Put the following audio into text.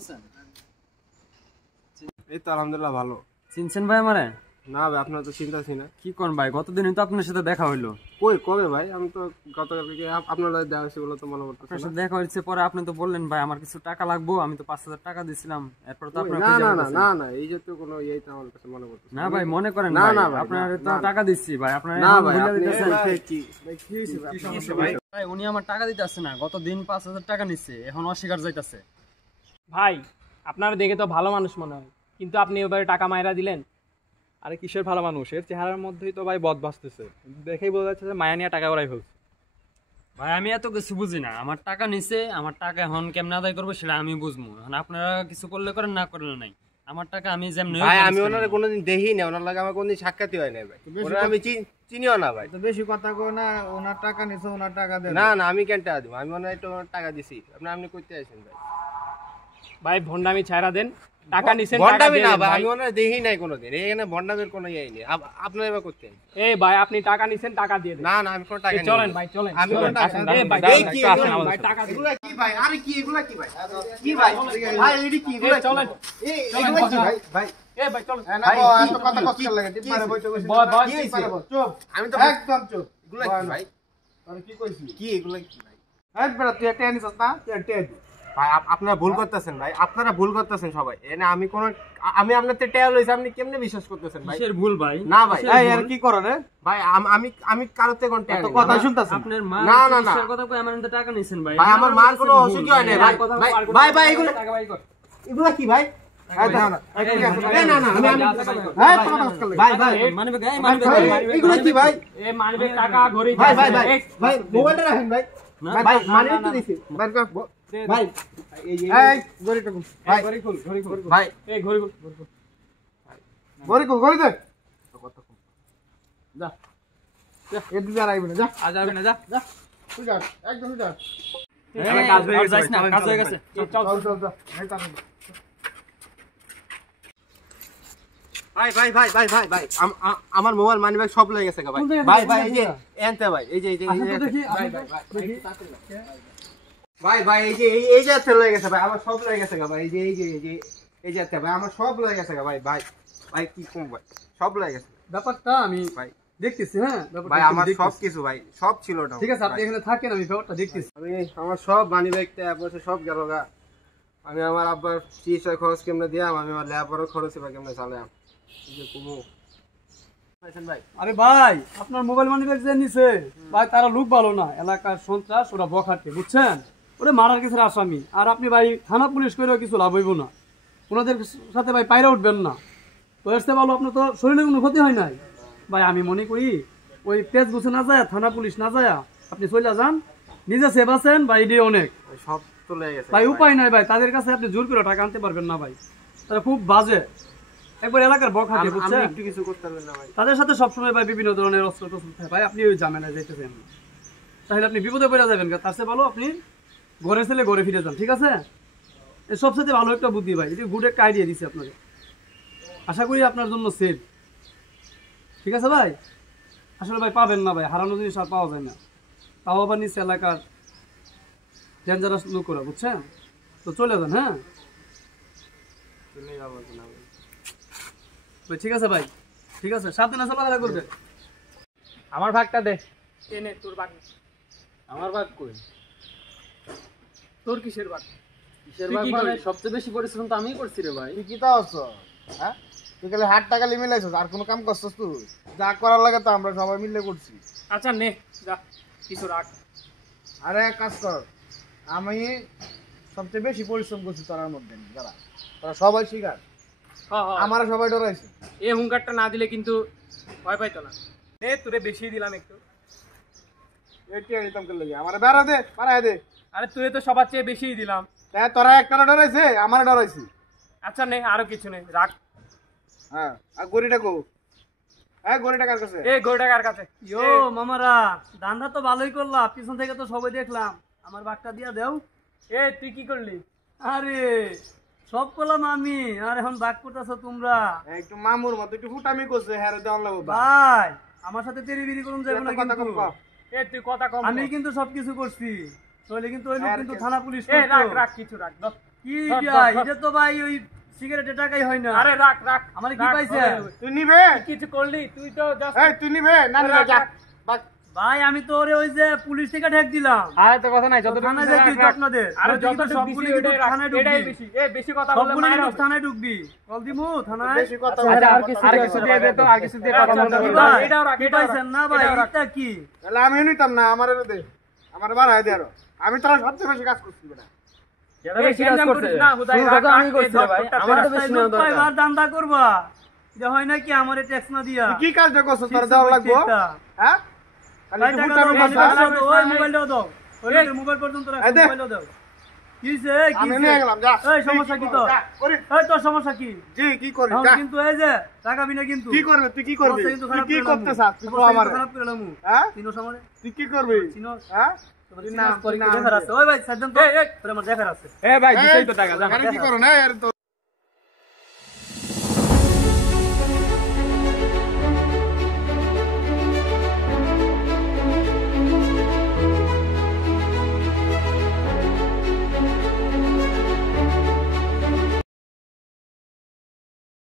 আছেন? এই তো আলহামদুলিল্লাহ ভালো। চিনছেন ভাই আমারে? না ভাই, আপনার তো চিন্তাছি না। কি কোন ভাই, গতদিনই তো আপনার সাথে দেখা হইলো। কই কবে ভাই? আমি তো গতকালকে আপনার দেখা হয়েছে বলে তো মনে আপনার পড়তেছে সাথে না। দেখা হয়েছে, পরে আপনি তো বললেন ভাই আমার কিছু টাকা লাগবো, আমি তো 5,000 টাকা দিছিলাম। এরপর তো আপনার না না না না না, এই যে তো কোনো এই তো আমার কাছে মনে পড়তেছে না ভাই, মনে করেন না ভাই, না ভাই, আপনার তো না, টাকা দিচ্ছি ভাই, আপনার না ভাই, ভুলে আপনি দিতেছেন। কি হইছে ভাই? কি সমস্যা ভাই? ভাই উনি আমার টাকা দিতেছে না, গতদিন 5,000 টাকা নিচ্ছে, এখন অস্বীকার যাইতাছে। ভাই আপনারা দেখে তো ভালো মানুষ মনে হয়, কিন্তু আপনি এবারে টাকা মাইরা দিলেন। আরে কিসের ভালো মানুষের চেহারার মধ্যেই তো ভাই বদ ভাসতেছে, দেখেই বোঝা যাচ্ছে যে মায়া নিয়ে টাকা উড়াই ফেলছে। ভাই আমি এত কিছু বুঝি না, আমার টাকা নিছে, আমার টাকা এখন কেমন আদায় করবো সেটা আমি বুঝবো। এখন আপনারা কিছু করলে করেন, না করলে নাই, আমার টাকা আমি যেমন ভাই আমি ওনারে কোনোদিন দেখি না, ওনার লাগে আমার কোনোদিন সাক্ষাৎই হয় না ভাই। ওনারে আমি চিনিও না ভাই। তো বেশি কথা কো না, ওনার টাকা নিছে, ওনার টাকা দেন। না না, আমি কেন টাকা দিব? আমি মনে হয় তো ওনার টাকা দিছি। আপনি কইতে আছেন ভাই? ভাই ভন্ডামি ছাড়া দেন, টাকা নিছেন, টাকা ভন্ডামি দিয়ে না দেন ভাই, ভাই। আমি ওনারে দেখি নাই কোনোদিন। এখানে ভন্ডামের কোনো ইয়ে নেই। আপনারা এবার করতে আছেন। এই ভাই আপনি টাকা নিছেন, টাকা দিয়ে দেন। না না, আমি কোনো টাকা এই নিই চলেন ভাই, চলেন আমি চলেন, কোনো টাকা আসেন, নিই। এই ভাই এই কি একটু আসেন এগুলা? আমাদের সাথে। টাকা দিন। এগুলা কি ভাই? আরে কি এগুলা কি ভাই? কি ভাই? ভাই এডি কি এগুলা? এই চলেন, এই এগুলা কি ভাই? ভাই এই ভাই চলেন। না বল, এত কথা কষ্ট লাগে। টিপ মারে বইতে বসে। বল, বল, কি হইছে? পারে বল, চুপ। আমি তো একদম চুপ। এগুলা কি ভাই? আরে কি কইছিস? কি এগুলা কি ভাই? এক বেটা তুই একটা আনিস না, তুই একটা দে। ভাই আপনারা ভুল করতেছেন ভাই, আপনারা ভুল করতেছেন সবাই। এনে আমি কোন আমি আপনাদের টেয়া লইছি, আপনি কেমনে বিশ্বাস করতেছেন ভাই? কিসের ভুল ভাই? না ভাই, এই আর কি করে রে? ভাই আমি কারোতে কোন টেয়া এত নেই। কথা শুনতাছ? আপনার মা না, না, না। চিকিৎসার কথা কই আমার কাছে টাকা নিছেন ভাই? ভাই আমার মার কোনো অসুখই হয় না ভাই। ভাই ভাই এগুলা টাকা ভাই কর। এগুলা কি ভাই? এই দাও না। এই কি আছে? এই না না, আমি এই তো কথা কষ্ট লাগে। ভাই ভাই মানবে গায়, মানবে ভাই, গায়। এগুলা কি ভাই? এই মানবে টাকা ঘড়ি। ভাই ভাই ভাই এই, ভাই মোবাইলটা রাখেন ভাই। না, ভাই মানে তো দিছি বাইর কর। ভাই। এই গড়িটা কর। ভাই ঘড়ি খুল, ঘড়ি খুল। ভাই এই ঘড়ি খুল। গড়ি কর, গড়ি দে। যা, এদিকে আর আইবি না, যা। আজ যাবি না, যা। যা। তুই যা, একদম তুই যা। এই, কাজ হয়ে আর গেছে, যাইস না, চলেন, কাজ হয়ে চলেন, গেছে। চল, চল চল। চল যা। এই তাড়াতাড়ি। ভাই ভাই ভাই ভাই ভাই ভাই আমার মোবাইল মানি ব্যাগ সব লয়ে গেছে গা ভাই। ভাই ভাই এই যে এনতে ভাই, এই যে ভাই ভাই ভাই এই যে এতে লয়ে গেছে ভাই, আমার সব লয়ে গেছে গা ভাই। এই যে এতে ভাই, আমার সব লয়ে গেছে গা ভাই। ভাই ভাই কি কম ভাই, সব লয়ে গেছে ব্যাপারটা আমি ভাই। দেখতেছি, হ্যাঁ ব্যাপারটা ভাই একটু আমার দেখতেছি। সব কিছু ভাই, সব ছিল ওটা। ঠিক আছে, আপনি এখানে থাকেন, আমি ব্যাপারটা দেখতেছি। আমি আমার সব মানি ব্যাগটা পয়সা সব গেল গা। আমি আমার আব্বার চিকিৎসার খরচ কেমনে দিয়াম, আমি আমার লেখাপড়ার খরচ এবার কেমনে চালাম, এই যে কুমু ভাই। আরে ভাই আপনার মোবাইল মানি ব্যাগ যে নিছে ভাই, তারা লোক ভালো না, এলাকার সন্ত্রাস, ওরা বখাটে, বুঝছেন? ওরা মারার কিছু আসামি। আর আপনি ভাই থানা পুলিশ করেও কিছু লাভ হইব না, ওনাদের সাথে ভাই পায়রা উঠবেন না। তো এসে ভালো আপনার তো শরীরে কোনো ক্ষতি হয় নাই ভাই। আমি মনে করি ওই পেজ গুছে না যায়, থানা পুলিশ না যায়, আপনি চলে যান, নিজে সেভ আছেন ভাই, এটি অনেক। সব তো লেগে গেছে ভাই উপায় নাই ভাই, তাদের কাছে আপনি জোর করে টাকা আনতে পারবেন না ভাই, তারা খুব বাজে, একবার এলাকার বখাটে, আমি বুঝছেন? একটু কিছু করতে পারবেন না ভাই। তাদের সাথে সবসময় ভাই বিভিন্ন ধরনের অস্ত্র টস্ত্র থাকে ভাই, আপনি ওই ঝামেলায় যাইতেছেন, তাহলে আপনি বিপদে পড়ে যাবেন। তার চেয়ে ভালো আপনি ঘরে ছেলে ঘরে ফিরে যান, ঠিক আছে? এই সবচেয়ে ভালো একটা বুদ্ধি ভাই, এটি গুড একটা আইডিয়া দিচ্ছি আপনাকে, আশা করি আপনার জন্য সেফ। ঠিক আছে ভাই? আসলে ভাই পাবেন না ভাই, হারানো জিনিস আর পাওয়া যায় না, তাও আবার নিচে এলাকার ডেঞ্জারাস লোক করা, বুঝছেন? তো চলে যান, হ্যাঁ ভাই, ঠিক আছে ভাই, ঠিক আছে, সাবধানে চলাফেরা করবে। আমার ভাগটা দে। এনে তোর ভাগ। আমার ভাগ কই? তোর কিসের ভাগ? কিসের তুই ভাগ কি মানে? করলি? সবচেয়ে বেশি পরিশ্রম তো আমিই করছি রে ভাই। তুই কি তাও আছো? হ্যাঁ? তুই খালি হাত টাকা মিলাইছস, আর কোনো কাম করছস তুই? যা করার লাগে তো আমরা সবাই মিলে করছি। আচ্ছা নে, যা কিছু রাখ। আরে এক কাজ কর, আমি সবচেয়ে বেশি পরিশ্রম করছি তোরার মধ্যে, যারা তোরা সবাই শিকার, আমার সবাই ডরাইছে। এই হুঙ্কারটা না দিলে কিন্তু ভয় পাইতো না। নে তোরে বেশি দিলাম একটু। এটি নিতাম কে লাগে, আমার বেড়া দে, পাড়ায় দে। আরে তোরে তো সবার চেয়ে বেশিই দিলাম। তাই তোরা একটা ডরাইছে, আমার ডরাইছি। আচ্ছা নে, আরো কিছু নেই, রাখ। হ্যাঁ, আর গড়িটা কো? হ্যাঁ, গড়িটা কার কাছে? এই গরু টাকার কাছে। ইয়ো মামারা, ধান্দা তো ভালোই করলা, পিছন থেকে তো সবাই দেখলাম, আমার বাঘটা দিয়া দেও। এ তুই কি করলি? আরে সব করলাম আমি, আর এখন বাঘ করতেছো তোমরা। একটু মামুর মতো একটু ফুটামি করছে, হ্যাঁ রে দেওয়ান লাগবো। ভাই আমার সাথে তেরিবিরি করুন যাবে না কথা কিন্তু। কম কর। এ তুই কথা কম আমি বল। কিন্তু সবকিছু করছি, তাহলে কিন্তু ওই লোক আর কিন্তু কে? থানা পুলিশ এ রাখ করতো। রাখ, কিছু রাখ, দশ। কি ভাই এটা তো ভাই ওই সিগারেটের টাকাই হয় না। আরে রাখ রাখ, আমার কি পাইছে? তুই নিবে কিছু করলি তুই তো just- এই তুই নিবে না নিবে যা বাস। ভাই আমি তো ওরে ওই যে পুলিশ থেকে ঠেক দিলাম। আরে তো কথা নাই, যতটুকু থানায় দিছে যাই তুই রাখ, রাখ। আপনাদের। আরে তুই কিন্তু যতটুকু সবগুলি দিছি কিন্তু ওইটাই রাখ, থানায় এটাই ঢুকবি। বেশি। বেশি কথা বললে সবগুলি মায়ের কিন্তু হবে। থানায় ঢুকবি। কল দিমু থানায়। বেশি কথা আচ্ছা, বলে আর কিছু দিয়ে দে তো, আর কিছু দিয়ে কথা বলতে কি হবে। ভাই? এটাও রাখ, কি এটাও রাখ, পাইছেন না ভাই? এটাও রাখ। এটা কি? তাহলে আমি নিতাম না, আমার দে, আমার বাড়ায় দে আরো। আমি তোরা সবচেয়ে বেশি কাজ করছি বেটা। বেশি কাজ করছে না, হুদাই শুরু রাখ, কথা আমি রাখ, করছি এই ভাই, দরকারটা আমার তো ফেরাস। বেশি নেওয়া দরকার। পাইবার দান্দা করবা। এটা হয় নাকি আমারে ট্যাক্স না দিয়া? তুই কি কাজটা করছিস তোর দেওয়া লাগবো? হ্যাঁ? খালি ভাই তুই টাকা ফুটানো দাও, করছিস, মোবাইলটা হ্যাঁ? দাও, ওই মোবাইলটাও দাও। ওই মোবাইল পর্যন্ত রাখো, এই দে। মোবাইলটাও দাও। কি হইছে? এই কি আমি হইছে? নিয়ে গেলাম, যা। এই সমস্যা কি তোর? যা, করি। এই তোর সমস্যা কি? জি, কি করবি? এখন যা। কিন্তু এই যে টাকাবি না কিন্তু। কি করবি? তুই কি করবি? অবস্থা কিন্তু তুই খারাপ কি করে করতে লামু। চাস? তুই অবস্থা আমার কিন্তু খারাপ করে লামু। হ্যাঁ? চিনো সামনে? তুই কি করবি? চিনো? হ্যাঁ? তোমার তুই চিনো? না, পরে তুই কি না দেখার আছে? ওই ভাই সাইড দেন তো। এই, এই। তোর আমার দেখার আছে। এ ভাই, দিছেই তো টাকা, যা। আরে কি করো না এর তো